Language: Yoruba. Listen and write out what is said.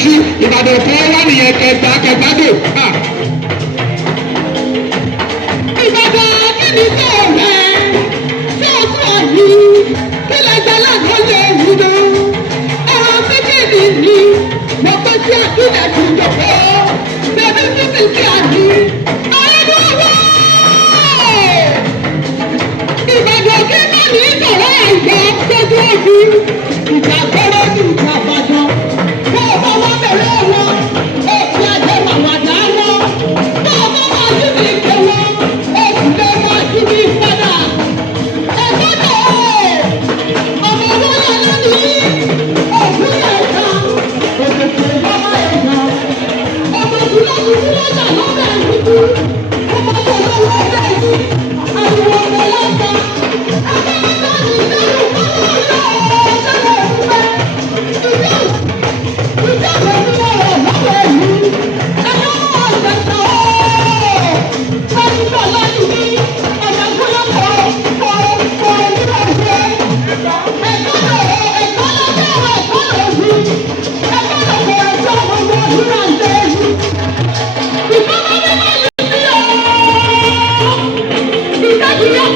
ṣí Ìbàdàn tó wà nìyẹn kẹta kẹtàdé. Ìbàdàn kí ni tó rẹ̀ tó sọ yìí kí lè jẹ́ lánàá lè wù lọ. Ọ̀rọ̀ méjèèjì ni mo gbé sí àkílẹ̀ tó jọ̀kọ́ bẹ́ẹ̀ bí mi sí àní. Ayédèwọ̀ Ìbàdàn kí má ní ìtọ̀rọ̀ àìyá tójú ojú ìjà gbọ́dọ̀ ní ìjà àbájọ. Bó o bá wá bẹ̀rẹ̀ wọn, èsì àjẹ́ màmàdà wọn. Bó o bá wá sí ní ìpè wọn, èsì lè máa sí ní ìpadà. Ẹ̀gbọ́dọ̀ ọmọ owó yẹn lónìí, òkú yẹn ká, òkèkè bàbá yẹn ká. Ọmọ ìdúró lọ́jà lọ́bẹ̀ ìdúró, ọmọ tó lọ́wọ́ bẹ́ẹ̀ ni, àyẹ̀wò ọmọ lọ́jà. Ìdájọ́